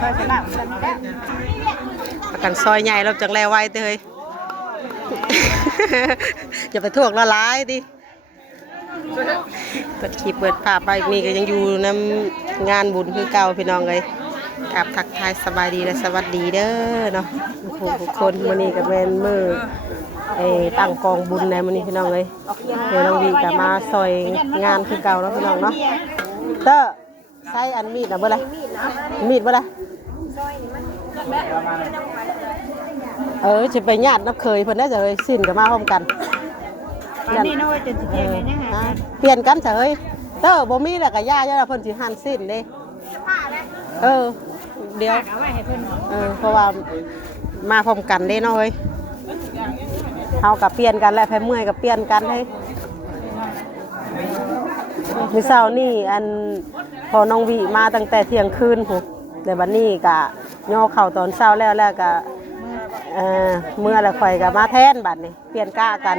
ซอยสลับกันซอยใหญ่เราจังแลไว้เตยอย่าไปถ่วงละลายดิเปิดคลิปเปิดภาพไปนี่ก็ยังอยู่น้ำงานบุญคือเก่าพี่น้องเลยกับทักทายสบายดีและสวัสดีเด้อเนาะทุกคนมื้อนี้ก็เป็นมื้อตั้งกองบุญในมื้อนี้พี่น้องเลยเดี๋ยวน้องวีก็มาซอยงานคือเก่าเนาะพี่น้องเนาะเตอร์ใช้อันมีดนะเบ่ล่ะมีดบ่ล่ะจะไปญาตินับเคยเพิ่นได้จะเอ้ยสิ้นก็มาพร้อมกันนี่น้อยจนสิเที่ยงเลยนะเปลี่ยนกันจะเอ้ยเตอร์บ่มีแล้วก็ย่าย่าเพิ่นสิหั่นสิ้นเด้เดี๋ยวเพราะว่ามาพร้อมกันเด้เนาะเอ้ยเฮากับเปลี่ยนกันแล้วแพ้เมื่อยกับเปลี่ยนกันให้มื้อเช้านี่อันพอน้องวีมาตั้งแต่เที่ยงคืนพุ่นแต่บัดนี้ก็ย่อเข้าตอนเช้าแล้วก็เมื่อละข่อยก็มาแทนบัดนี้เปลี่ยนกะกัน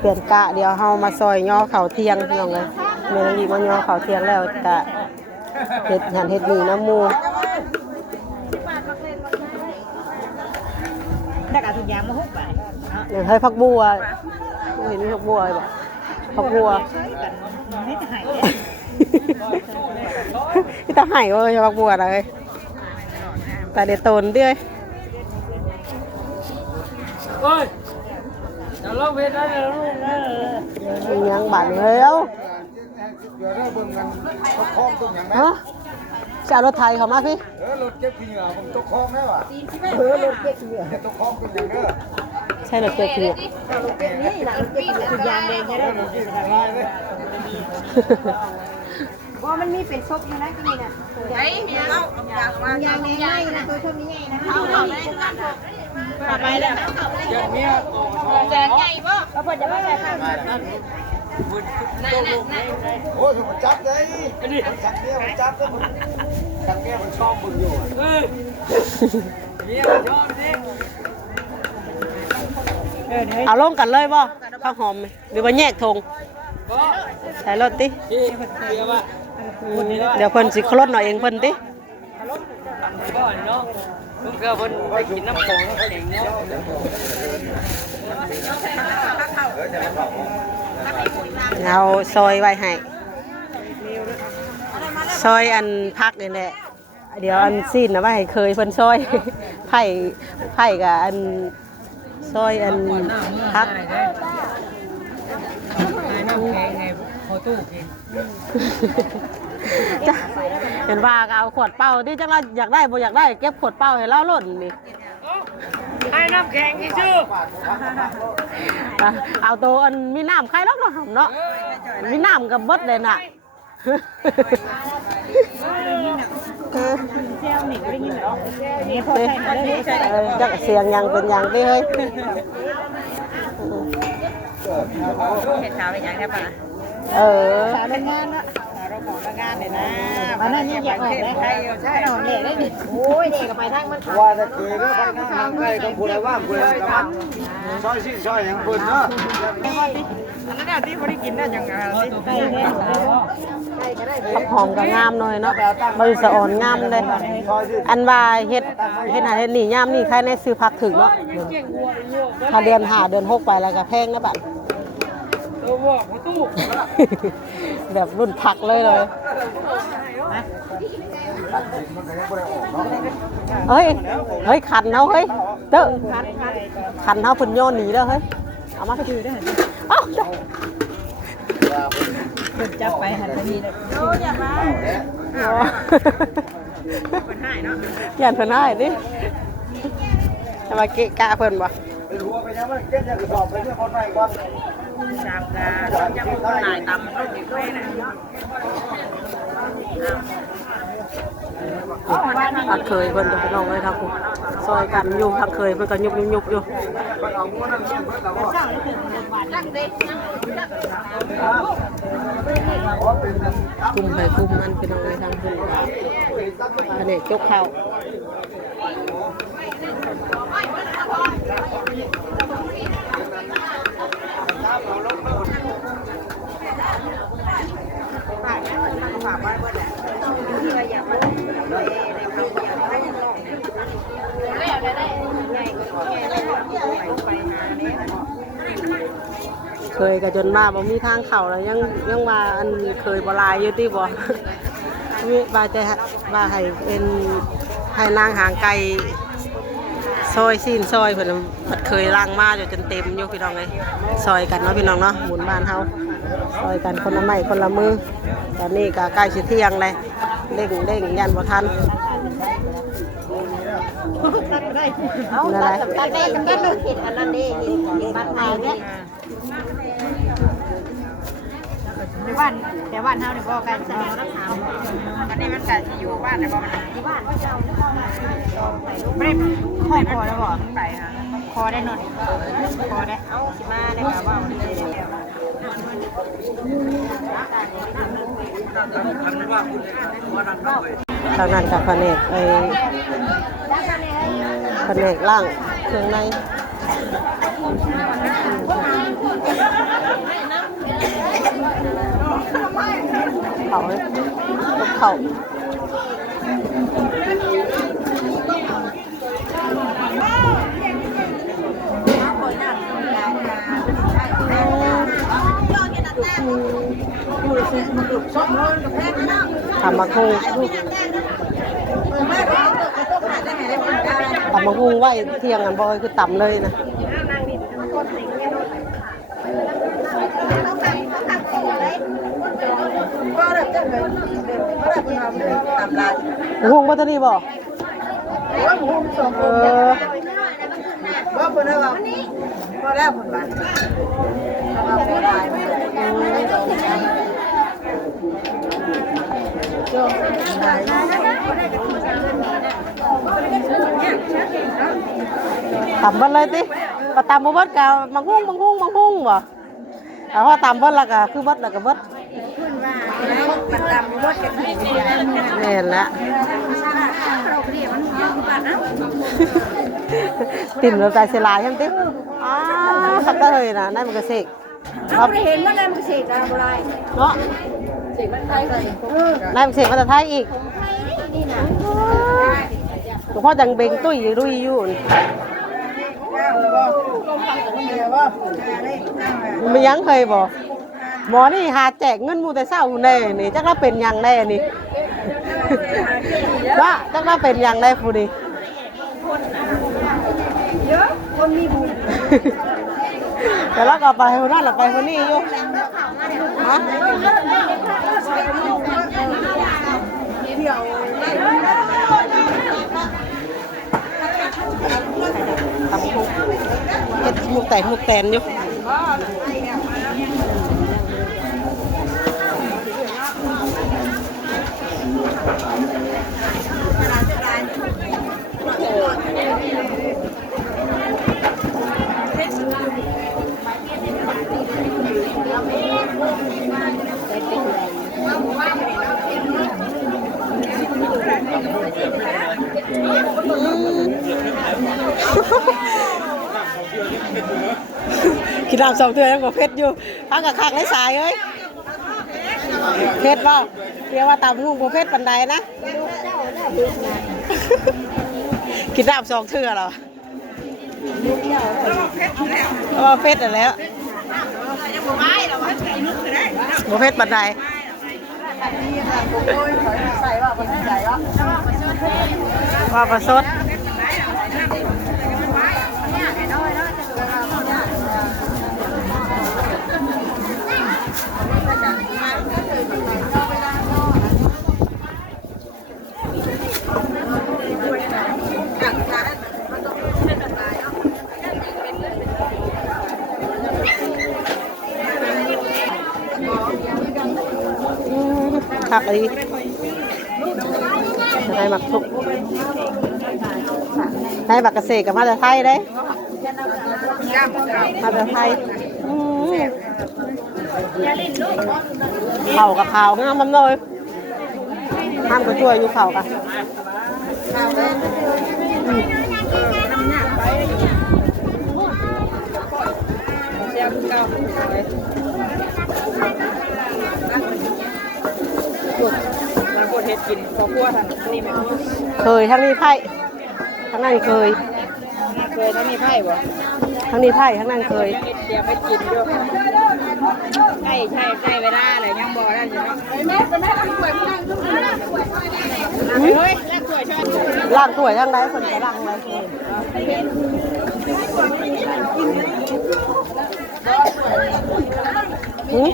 เปลี่ยนกะเดี๋ยวเฮามาซอยย่อเข้าเที่ยงพี่น้องเลยแม่น้องวีมาย่อเข้าเที่ยงแล้วก็เฮ็ดหันเฮ็ดนี่น้ำหมูได้กะทุกอย่างมาฮุบไปเฮ้ยผักบัวเห็นมีผักบัวบ่ผักบัวไม่จะหายที่ตาหายว่าจะผักบัวเลยแต่เดี๋ยวโตนด้วยโอ้ยจะลงเวทได้แล้วยังบั่นเลยเอ้าฮะจะรถไทยเขามาพี่รถเก็บขี้เหงื่อผมตกคลองได้ป่ะรถเก็บขี้เหงื่อตกคลองเป็นอย่างเด้อใช่รถเก็บขี้เหงื่อรถเก็บนี่หลังรถเก็บทุกอย่างเลยใช่ไหมว่ามันมีเป็นซบอยู่นะที่นี่น่ะไอ้เมียเอายางใหญ่นะตัวชอบนี้ใหญ่นะเอาได้ทุกอันต่อไปแล้วอย่างเนี้ยแสนใหญ่ป่ะเขาพอจะไม่ใช่ค่ะโอ้ยมันจับเลยจับเนี้ยมันจับเลยจับเนี้ยมันชอบมึงอยู่เนี่ยมันชอบดิเอาลงกันเลยบ่ข้าวหอมหรือว่าแยกธงใส่รถติเดี๋ยวเพิ่นสิคลดหน่อยเองเพิ่นติก็เนาะเพิ่นก็เพิ่นไปกินน้ำโขงน้ำแข็งเนาะเอาซอยไว้ให้ซอยอันพักนี่แหละเดี๋ยวอันซีนนะว่าให้เคยเพิ่นซอยไผ่กับอันซอยอันพักเห็นว่าเอาขวดเป้าที่จังเราอยากได้บ่อยากได้เก็บขวดเป้าให้เราล่นนี่ให้น้ำแข็งที่ชื่อเอาตัวอันมีน้ำใครแล้วเนาะเนาะมีน้ำกับเบิดเลยน่ะจักเสียงยังเป็นยังที่เฮ้ยเห็ดขาวเป็นยังไงป่ะสาวโรงงานนะสาวโรงงานเนี่ยนะมันนั่นยังอยากออกได้ใช่ใช่ออกเด็กได้ดิโอ้ยเด็กกับไปทางมันว่าจะเคยได้ไปนั่งทางใกล้ต้องพูดอะไรว่าพูดอะไรกันซอยซอยอย่างคนเนาะอันนั้นเนี่ยที่เขาได้กินน่ะยังไงผักหอมกับงามหน่อยเนาะบริษัทอ่อนงามเลยอันว่าเฮ็ดหาเฮ็ดนี่ยามนี่ใครในซื้อผักถึงเนาะถ้าเดือน5เดือน6ไปแล้วก็แพงนะบัดแบบรุ่นผักเลยเฮ้ยขันเฮาเฮ้ยเด้อขันเฮาเพิ่นโยนหนีเด้อเฮ้ยเอามาคือได้เอ้าเพิ่นจับไปหันไปนี่โอ้อย่ามาเพิ่นให้เนาะย่านเพิ่นให้ดิจะมาเกะกะเพิ่นบ่เป็นหัวไปยังมันเก็บอย่างกระสอบไปเนี่ยคนไหนก่อนสามกาจะพูดหลายตำต้องติดไว้นะผักเคยเพิ่นจะไปลองเลยครับผมซอยกันอยู่ผักเคยเพิ่นก็ยุบอยู่กลุ่มไปกลุ่มมันเป็นอะไรทางคุณอันนี้ยกข้าว เคยกับจนมาบ่มีทางเข่าแล้วยังมาอันเคยบ่ลายอยู่ที่บ่ มีบาแต่ว่าให้เป็นให้นางหางไก่ซอยซีนซอยเพิ่นมันเคยล้างมาจนเต็มอยู่พี่น้องเลยซอยกันเนาะพี่น้องเนาะหมุนบ้านเฮาซอยกันคนละไม้คนละมือตอนนี้ก็ใกล้สิเที่ยงเลยเร่งยันบ่ทัน เอาตัดได้กันได้ดูเห็นอันนั้นนี่เห็นบ้านไทยเนี่ยแต่บ้านเฮาเนี่ยบ่กันจะเอารักษาอันนี้มันก็อยู่บ้านแต่บ่มันที่บ้านเจ้าไม่ได้ค่อยพอแล้วบ่ไปค่ะพอได้นอนพอได้เอาสิมาได้ค่ะว่าทางนั้นกับแผนกแผนกล่างเครื่องในเขาทำมาคุ้งไว้เที่ยงกันบ่อยคือต่ำเลยนะหุ้งบ่ตอนนี้บ่บ่เพิ่นว่าพอแล้วเพิ่นว่าต่ำเบิดเลยติก็ต่ำบ่เบิดก็บางหุ้งบ่แต่ว่าต่ำเบิดแล้วก็คือเบิดแล้วก็เบิดมันตำรถกันแม่นละติ่มเราใจเสียลายใช่ไหมติ๊อ๋อขับตะเลยนะนั่นมันก็เสกเราไม่เห็นว่านั่นมันเสกอะไรเนาะเสกมันไทยเลยนั่นมันเสกมาแต่ไทยอีกหลวงพ่อจังเบงตุ้ยรุ่ยยุ่นมันยังเคยบอกหมอนี่หาแจกเงินมูแต่เศร้าแน่นี่จักเราเป็นยังแน่นี่ว่าจักเราเป็นยังแน่ผู้นี้เยอะคนมีบุญแต่เราก็ไปคนนั้นเราไปคนนี้อยู่ฮะทำมุกเฮ็ดมุกแต่มุกแตนอยู่กินน้ำสองเทื่อยังก็เผ็ดอยู่ทั้งกับคักและสายเอ้ยเผ็ดป่ะเรียกว่าตำหุ่งบ่เผ็ดปันใดนะกินน้ำสองเทื่อเหรอว่าเผ็ดแล้วบ่เผ็ดปันใดว่าประสดคักอีได้หมักทุกได้หมักเกษตรกับมาจากไทยได้มาจากไทยเข่ากับข่าวงามมันเลยห้ามก็ช่วยอยู่เข่ากัน บางคนเฮ็ดกินพอครัวทางนี่แม่ เคยทั้งนี้ไผ่ทั้งนั้นเคย เคยทั้งนี้ไผ่บ่ ทั้งนี้ไผ่ทั้งนั้นเคย เดี๋ยวไปกินด้วยใช่เวลาอะไรยังบ่ได้อยู่เนาะแม่เฮ้ยแลกถ้วยช้อน ล้างถ้วยทั้งใดคนจะล้างไว้หืม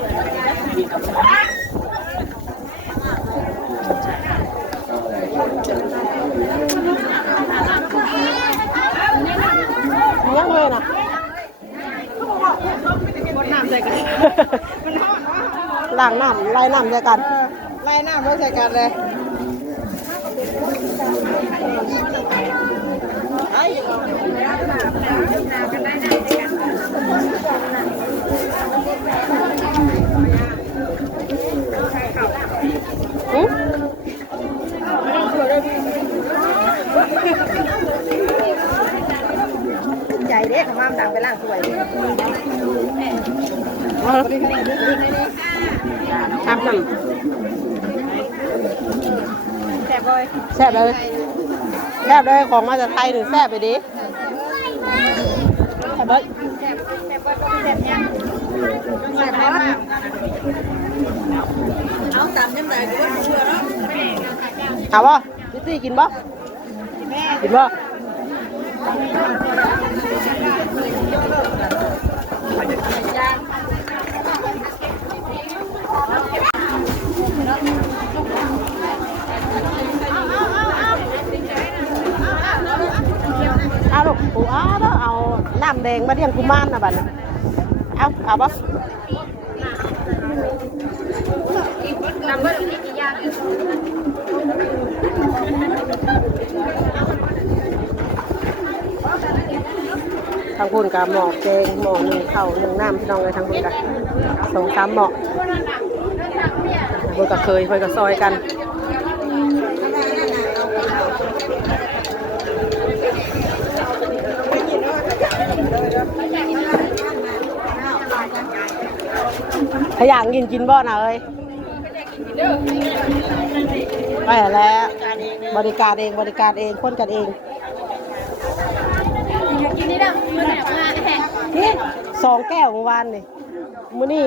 ยังเลยนะ คนน้ำใส่กันมันฮอด ล้างน้ำไล่น้ำด้วยกัน ไล่น้ำแล้วใส่กันเลยใจเด็กของมันต่างไปล่างถ้วยทำน้ำแซ่บเลยแซ่บเลยของมาจากไทยหรือแซ่บไปดิแซ่บเลยเอาตามยังไงกูว่าเชื่อแล้ว เอาบ่พี่ตี้กินบ่กินบ่เอาลูกปูเอาน้ำแดงมาเลี้ยงกุมารนะบัดนี้เอาบ่น้ำเบิ้ลนี่กี่อย่างทางคุณกับหมอกแดงหมอกหนึ่งข้าวหนึ่งน้ำพี่น้องเลยทางคุณกับ2-3หมอกเพื่อนก็เคยเพื่อนก็ซอยกันขยันกินบ่น่ะเอ้ยไปแล้วบริการเองคนกันเองกินนี่ดังมันแบบว่านี่2 แก้วเมื่อวานนี่มื้อนี้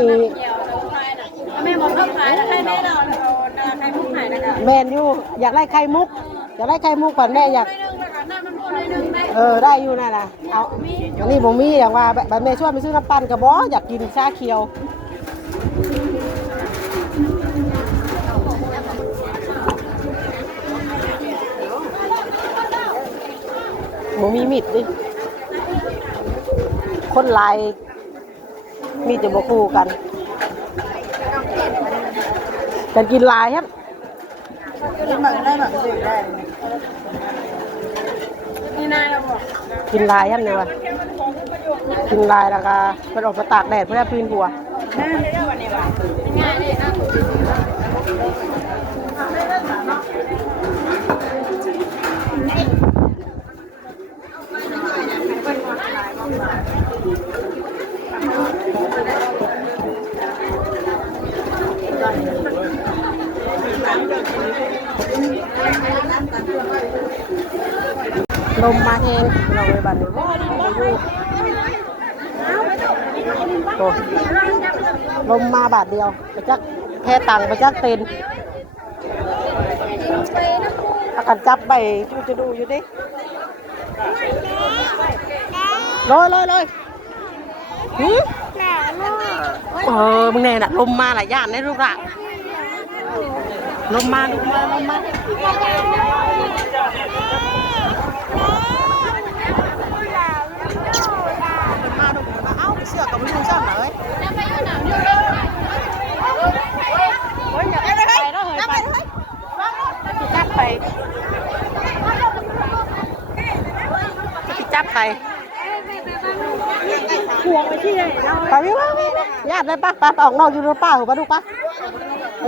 แม่บอกเขาขายแล้วให้แม่เราใครมุกขายนะคะ แมนอยู่อยากได้ไข่มุกก่อนแม่อยากได้อยู่นั่นน่ะเอาอันนี้บ่มีอย่างว่าแบบแม่ชวนไปซื้อน้ำปั่นก็บ่อยากกินชาเขียวบ่มีมิดดิคนหลายมีแต่บ่คู่กันกินหลายครับ กินหมักได้หมักสิได้นี่นายเราบอก กินลายครับเนี่ยวะกินลายแล้วก็ไปออกมาตากแดดเพื่อพื้นหัวง่ายเลยนะลมมาแห้งเราไปบันนี้โอ้ลมมาบาทเดียวไปจักแค่ตังไปจักเต็นอาการจับไปจะดูอยู่ดิเลยมึงแน่น่ะลมมาหลายย่านได้ลูกละลมมาเอาเสือกับมึงดูซ้ำเลยจับไปห่วงไปที่ไหนไปวิ่งญาติเลยป้าออกนอกอยู่ในป่าหัวป้าดูป้า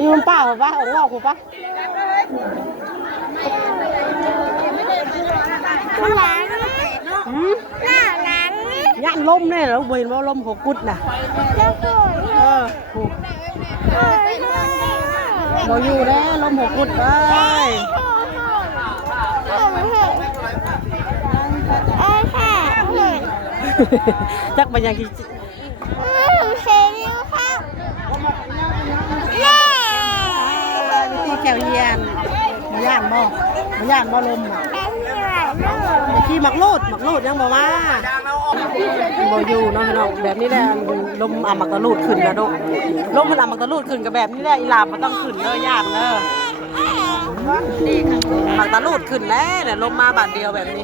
อยู่ในป่าหัวป้าออกนอกหัวป้าย่านลมเนี่ยเราเห็นว่าลมหัวกุดน่ะ บ่อยู่แล้วลมหกกุดไปจักมันยังกี่ที่แขวเยียนมาย่านบ่ลมที่หมักลูดยังบ่มาบ่อยู่เนาะพี่น้องแบบนี้แหละลมอ่ะหมักตะลูดขึ้นนะลูกลมมันอ่ะหมักตะลูดขึ้นกับแบบนี้แหละอีหลาบมันต้องขึ้นเด้อย่านเด้อหมักตะลูดขึ้นแล้วเนี่ยลมมาบาดเดียวแบบนี้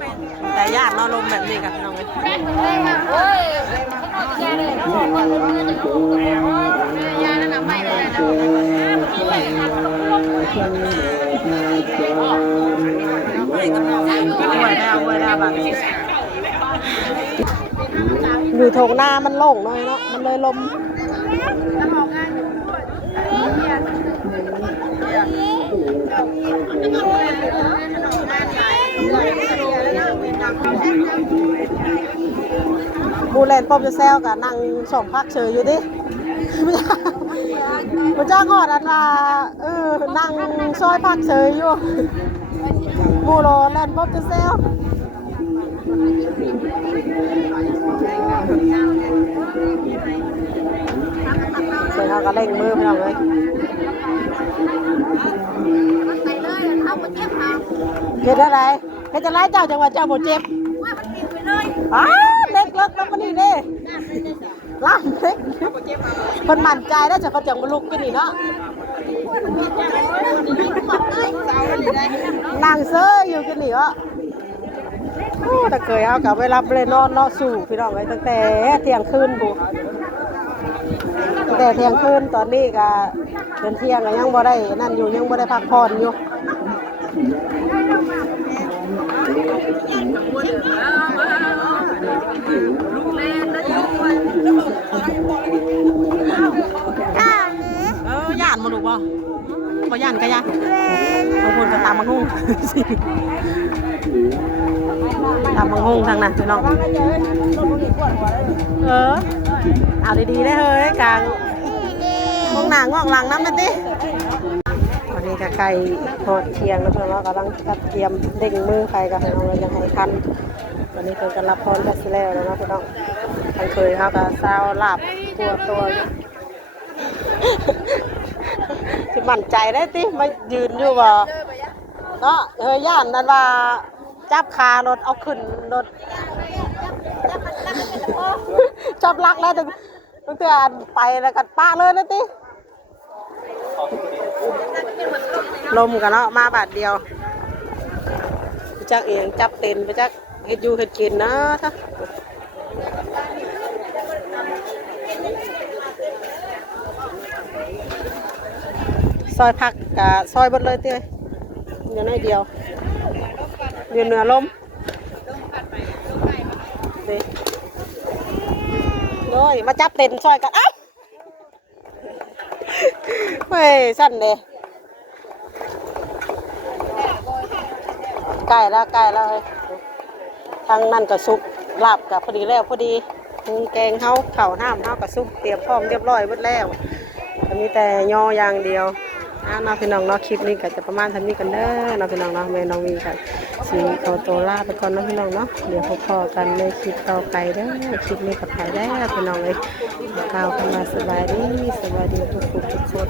แต่ย่านเนาะลมแบบนี้กันพี่น้องอยู่ทงหน้ามันโล่งหน่อยเนาะมันเลยลมบูแลนปอมจะแซวกับนั่งสองพักเฉยอยู่ดิพระเจ้าขอดอันว่านั่งซอยพักเฉยอยู่บูโรแลนปอมจะแซวเดี๋ยวเราก็เล่งมือไปเอาเลยเห็นอะไรเห็นจะไล่เจ้าจังหวัดเจ้าโบเจ็บเล็กแล้วมันนี่เด้ล่ำเล็กคนมั่นใจแล้วจะเขาจังมาลุกกันนี่เนาะนั่งเซ่ออยู่กันนี่วะแต่เคยเอากับเวลาไปนอนสู่พี่น้องเลยตั้งแต่เที่ยงคืนบุตั้งแต่เที่ยงคืนตอนนี้ก็เป็นเที่ยงก็ยังบ่ได้นั่นอยู่ยังบ่ได้พักผ่อนอยู่ย่านมาลูกบ่ย่านก็ย่านบางคนก็ตามมางูตามมางูทางนั้นพี่น้องเอาดีๆได้เฮ้ยกลางมองหน้างอกหลังน้ำนั่นดิวันนี้ก็ไก่ทอดเคียงแล้วเพื่อนเรากำลังเตรียมเด้งมือไก่กับเรายังให้ทันวันนี้เพิ่นจะรับพรกันแล้วนะพี่น้องทางเคยเขาก็ซาวลาบตัวสิมั่นใจได้ติมายืนอยู่บ่เนาะเฮ้ยย่านนั่นว่าจับคารถเอาขึ้นรถจับลักแล้วตั้งแต่ไปแล้วกันป้าเลยนะติลมกันเนาะมาบาทเดียวไปจักเองจับเต็นไปจักเฮ็ดอยู่เฮ็ดกินนะท่าซอยผักกับซอยบดเลยเตี้ยเดี๋ยวในเดียวเนื้อลมเลยมาจับเต็นซอยกันอ้าวเฮ้ยสั้นเลยใกล้แล้วเลยทางนั่นก็ซุปลาบกับพอดีแล้วพอดีแกงเฮาเข่าน้ำเฮากับซุปเตรียมพร้อมเรียบร้อยหมดแล้วมีแต่ย่ออย่างเดียวน้องพี่น้องเนาะคลิปนี้ก็จะประมาณเท่านี้กันเด้อน้องพี่น้องเนาะแม่น้องวีกันสีเขาโตล่าไปก่อนน้องพี่น้องเนาะเดี๋ยวพอกันในคลิปต่อไปเด้อคลิปนี้กับใครได้พี่น้องเลยกล่าวคำว่าสบายดีทุกคน